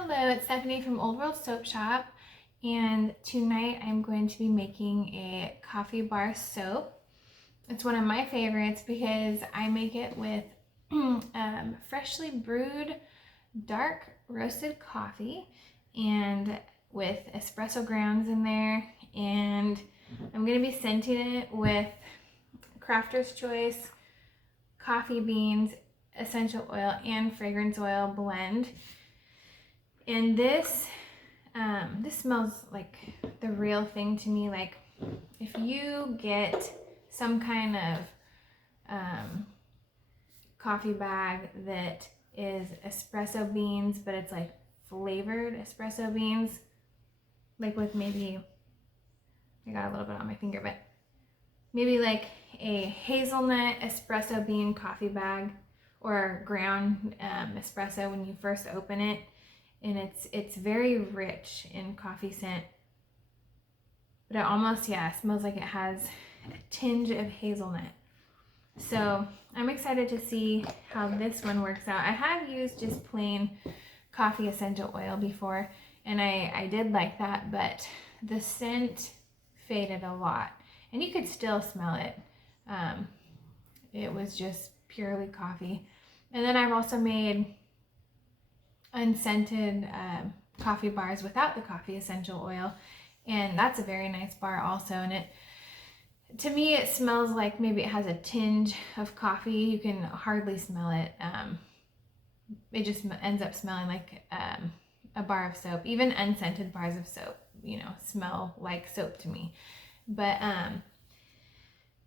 Hello, it's Stephanie from Old World Soap Shop, and tonight I'm going to be making a coffee bar soap. It's one of my favorites because I make it with freshly brewed dark roasted coffee and with espresso grounds in there, and I'm going to be scenting it with Crafter's Choice coffee beans, essential oil, and fragrance oil blend. And this smells like the real thing to me. Like if you get some kind of coffee bag that is espresso beans, but it's like flavored espresso beans, like with maybe, I got a little bit on my finger, but maybe like a hazelnut espresso bean coffee bag or ground espresso when you first open it. And it's very rich in coffee scent, but it almost, smells like it has a tinge of hazelnut. So I'm excited to see how this one works out. I have used just plain coffee essential oil before, and I did like that, but the scent faded a lot, and you could still smell it. It was just purely coffee. And then I've also made unscented coffee bars without the coffee essential oil, and that's a very nice bar also. And to me it smells like maybe it has a tinge of coffee. You can hardly smell it. It just ends up smelling like a bar of soap. Even unscented bars of soap, smell like soap to me. But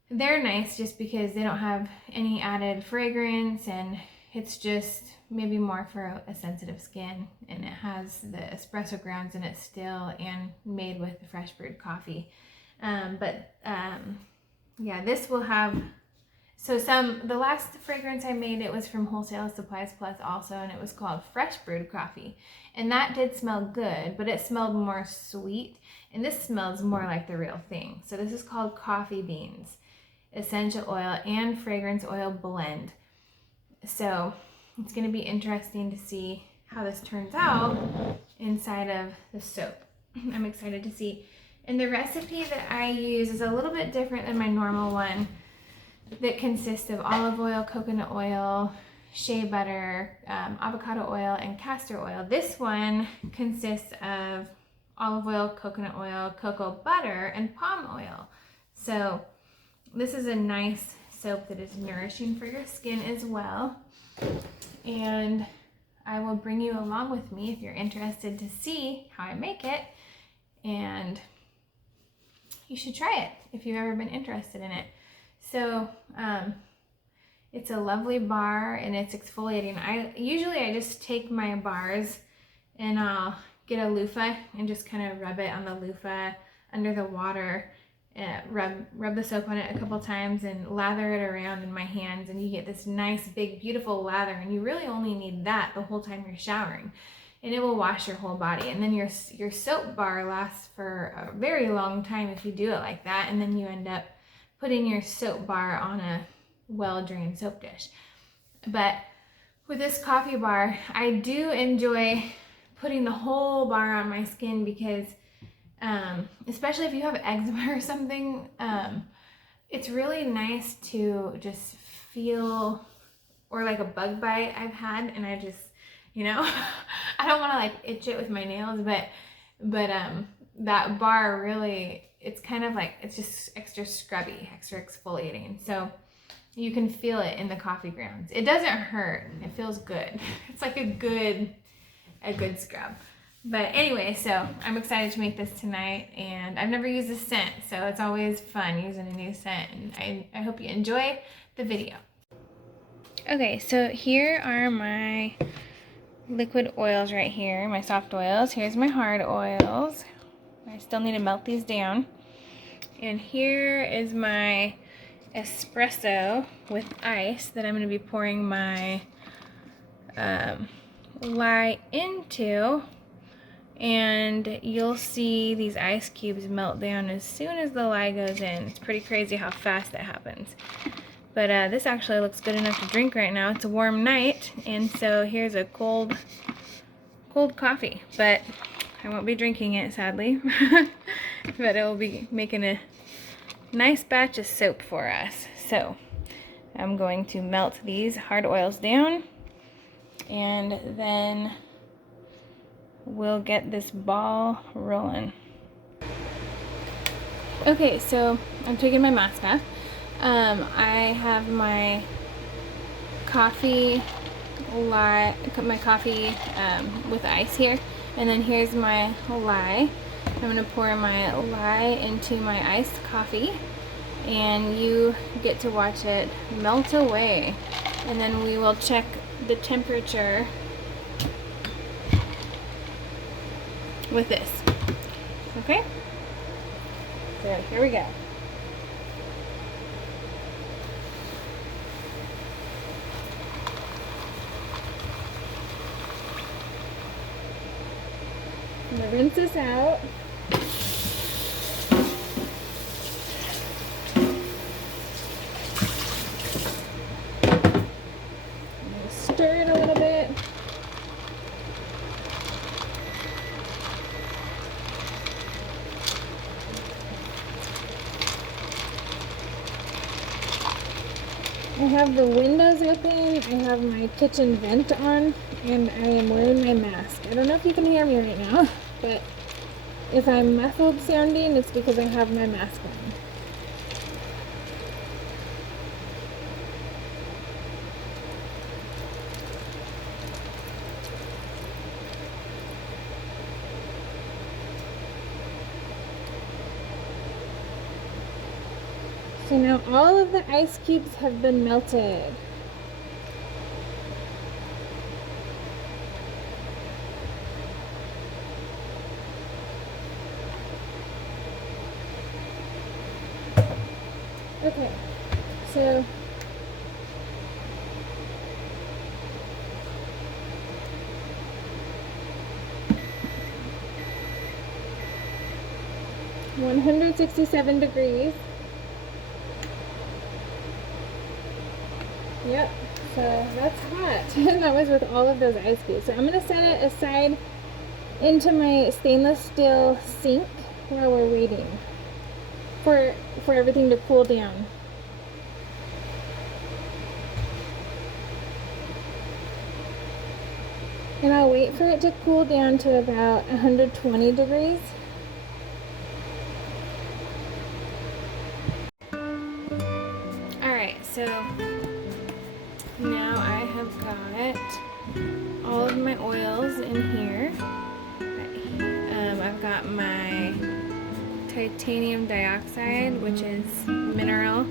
they're nice just because they don't have any added fragrance, and it's just maybe more for a sensitive skin, and it has the espresso grounds in it still and made with the fresh brewed coffee. This will have, the last fragrance I made, it was from Wholesale Supplies Plus also, and it was called Fresh Brewed Coffee. And that did smell good, but it smelled more sweet, and this smells more like the real thing. So this is called Coffee Beans, Essential Oil and Fragrance Oil Blend. So it's going to be interesting to see how this turns out inside of the soap. I'm excited to see. And the recipe that I use is a little bit different than my normal one, that consists of olive oil, coconut oil, shea butter, avocado oil, and castor oil. This one consists of olive oil, coconut oil, cocoa butter, and palm oil. So this is a nice soap that is nourishing for your skin as well. And I will bring you along with me if you're interested to see how I make it, and you should try it if you've ever been interested in it. So it's a lovely bar, and it's exfoliating. I just take my bars and I'll get a loofah and just kind of rub it on the loofah under the water. Rub the soap on it a couple times and lather it around in my hands, and you get this nice big beautiful lather, and you really only need that the whole time you're showering, and it will wash your whole body. And then your soap bar lasts for a very long time if you do it like that, and then you end up putting your soap bar on a well-drained soap dish. But with this coffee bar, I do enjoy putting the whole bar on my skin because especially if you have eczema or something, it's really nice to just feel, or like a bug bite I've had, and I just, I don't want to like itch it with my nails, but that bar really, it's kind of like, it's just extra scrubby, extra exfoliating. So you can feel it in the coffee grounds. It doesn't hurt. It feels good. It's like a good scrub. But anyway, so I'm excited to make this tonight, and I've never used this scent, so it's always fun using a new scent, and I hope you enjoy the video. Okay, so here are my liquid oils right here, my soft oils. Here's my hard oils. I still need to melt these down. And here is my espresso with ice that I'm going to be pouring my lye into. And you'll see these ice cubes melt down as soon as the lye goes in. It's pretty crazy how fast that happens. But this actually looks good enough to drink right now. It's a warm night, and so here's a cold cold coffee, but I won't be drinking it, sadly. But it will be making a nice batch of soap for us. So I'm going to melt these hard oils down, and then we'll get this ball rolling. Okay, so I'm taking my mask off. I have my coffee with ice here, and then here's my lye. I'm gonna pour my lye into my iced coffee, and you get to watch it melt away, and then we will check the temperature with this. Okay, so here we go. I'm gonna rinse this out. I'm gonna stir it a little bit. I have the windows open, I have my kitchen vent on, and I am wearing my mask. I don't know if you can hear me right now, but if I'm muffled sounding, it's because I have my mask on. So now all of the ice cubes have been melted. Okay, so (167 degrees). Yep, so that's hot. And that was with all of those ice cubes. So I'm going to set it aside into my stainless steel sink while we're waiting for everything to cool down. And I'll wait for it to cool down to about 120 degrees. Alright, so now I have got all of my oils in here. I've got my titanium dioxide, which is mineral,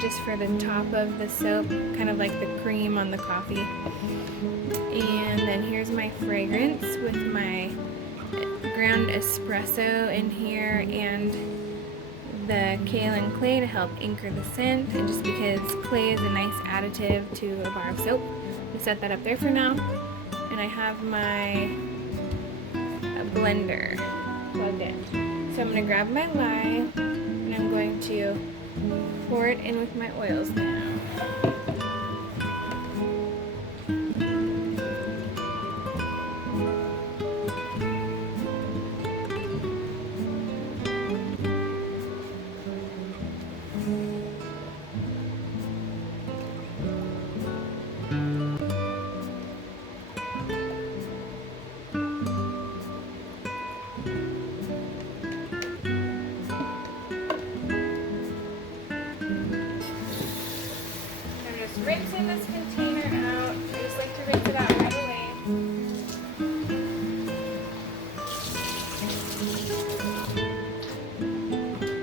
just for the top of the soap, kind of like the cream on the coffee. And then here's my fragrance with my ground espresso in here, and the kaolin clay to help anchor the scent, and just because clay is a nice additive to a bar of soap. I'm gonna set that up there for now. And I have my blender plugged in. So I'm gonna grab my lye, and I'm going to pour it in with my oils now. Rinsing this container out. I just like to rinse it out right away.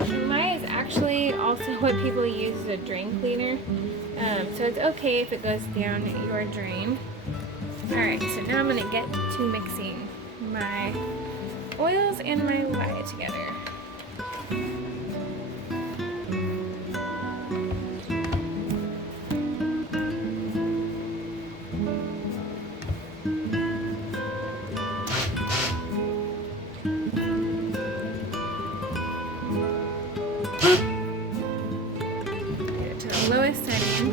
And lye is actually also what people use as a drain cleaner. So it's okay if it goes down your drain. Alright, so now I'm going to get to mixing my oils and my lye together. Lowest setting.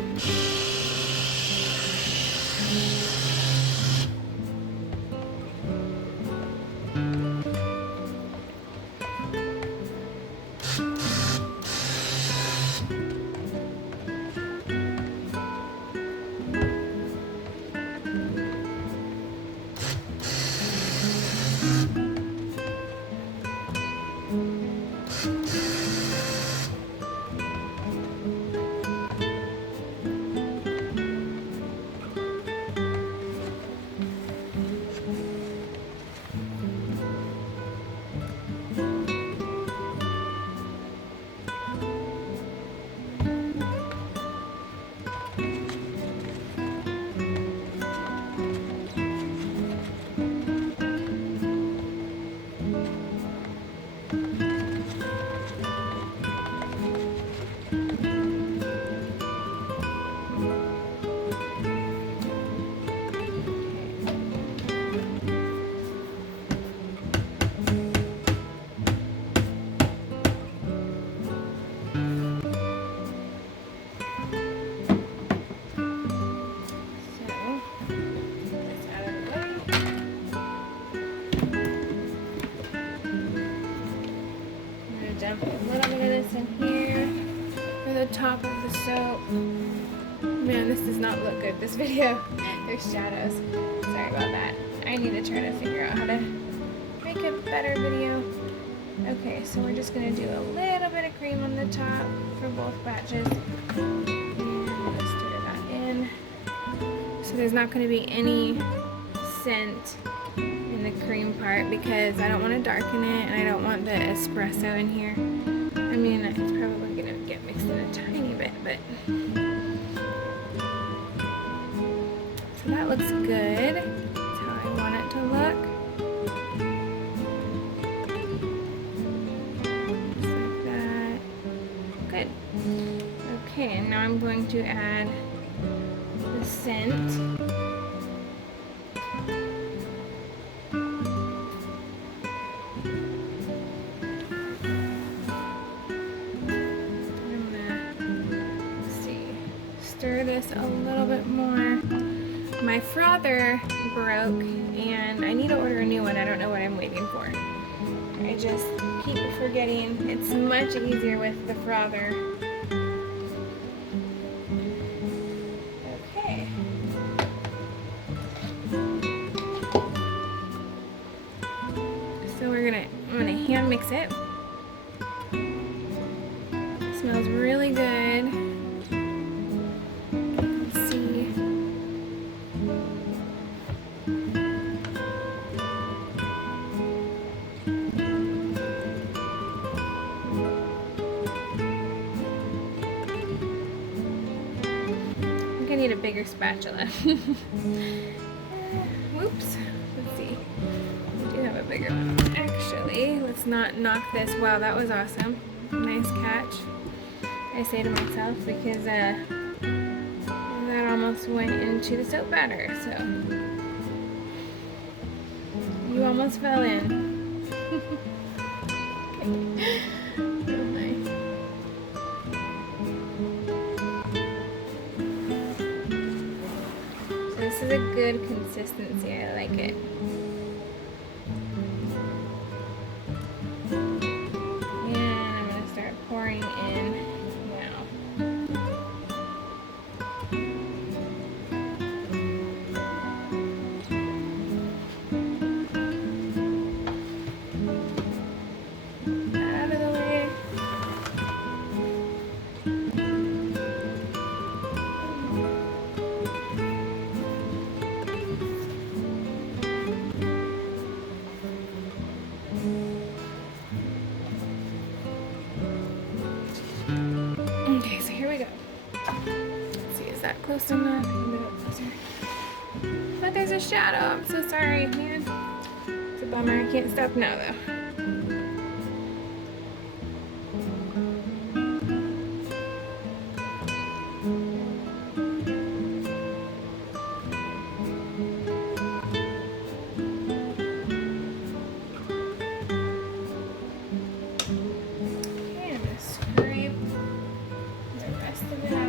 Man, this does not look good, this video. There's shadows. Sorry about that. I need to try to figure out how to make a better video. Okay, so we're just gonna do a little bit of cream on the top for both batches. And let's stir that in. So there's not gonna be any scent in the cream part because I don't want to darken it and I don't want the espresso in here. I mean, it's probably gonna get mixed in a tiny bit, but so that looks good. That's how I want it to look. Just like that. Good. Okay, and now I'm going to add the scent. Stir this a little bit more. My frother broke and I need to order a new one. I don't know what I'm waiting for. I just keep forgetting. It's much easier with the frother. Okay. So I'm gonna hand mix it. It smells really good. I need a bigger spatula. Whoops. Let's see. We do have a bigger one. Actually, let's not knock this. Wow, that was awesome. Nice catch. I say to myself because that almost went into the soap batter. So you almost fell in. Okay. This is a good consistency. I like it. And I'm going to start pouring in now. Out of the way. Okay, so here we go. Let's see, is that close enough? A little closer. But there's a shadow. I'm so sorry, man. It's a bummer. I can't stop now, though. Okay, I'm gonna scrape the rest of it out.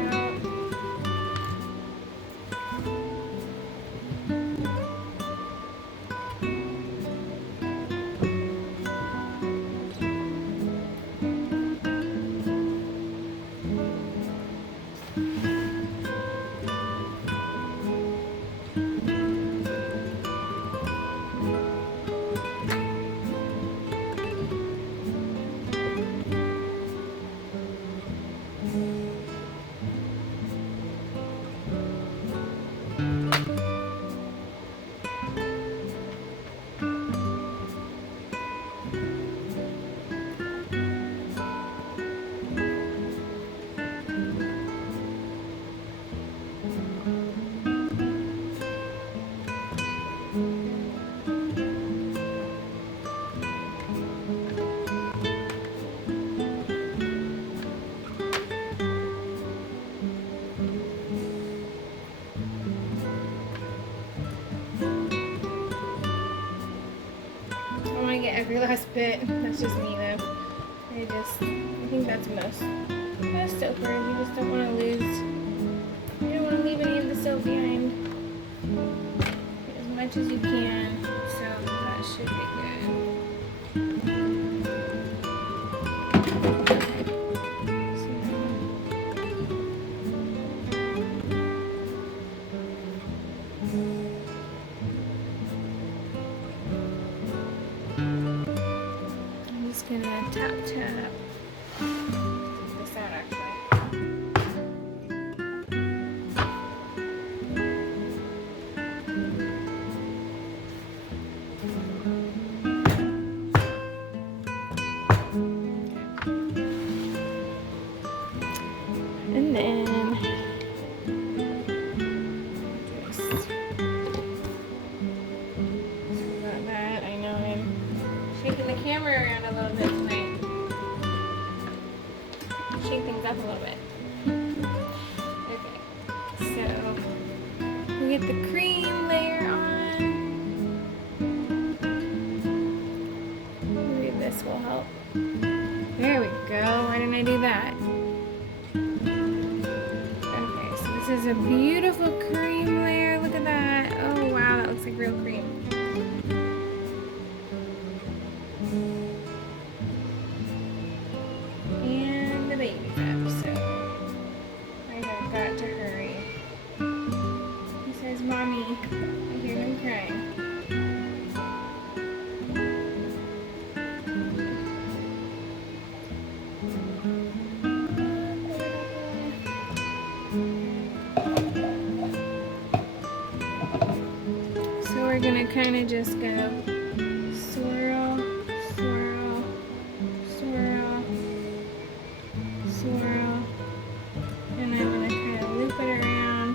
I get every last bit. That's just me though. I think that's most soapers. You just don't want to lose. You don't want to leave any of the soap behind. Get as much as you can. So that should be good. So gonna tap tap this out actually. And then got that. I know I'm shaking the camera around a little bit tonight. Shake things up a little bit. Okay, so we get the cream layer on. Maybe this will help. There we go. Why didn't I do that? Okay, so this is a beautiful cream layer. Look at that. Oh wow, that looks like real cream. And the baby's up, so I have got to hurry. He says, "Mommy," I hear him crying. So we're gonna kind of just go swirl, swirl, swirl, swirl, and I'm gonna kind of loop it around.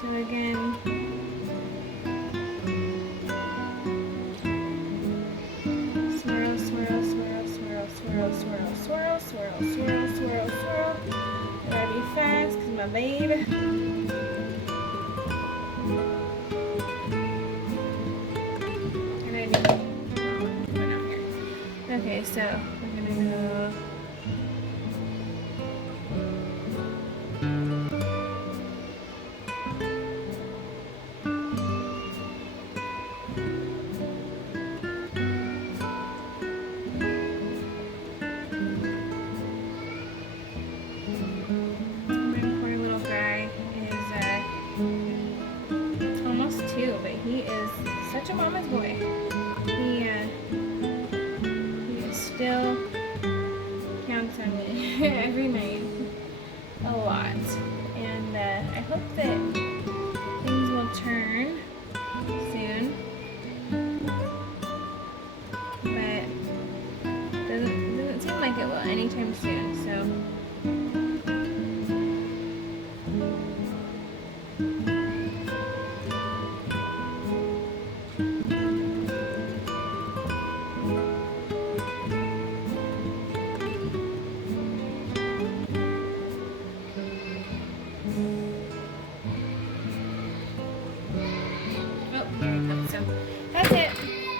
So again, swirl, swirl, swirl, swirl, swirl, swirl, swirl, swirl, swirl, swirl, swirl. Gotta be fast, cause my babe. Okay, so we're gonna go. My poor little guy is almost 2, but he is such a mama's boy. He still counts on me every night a lot, and I hope that things will turn soon, but doesn't seem like it will anytime soon. So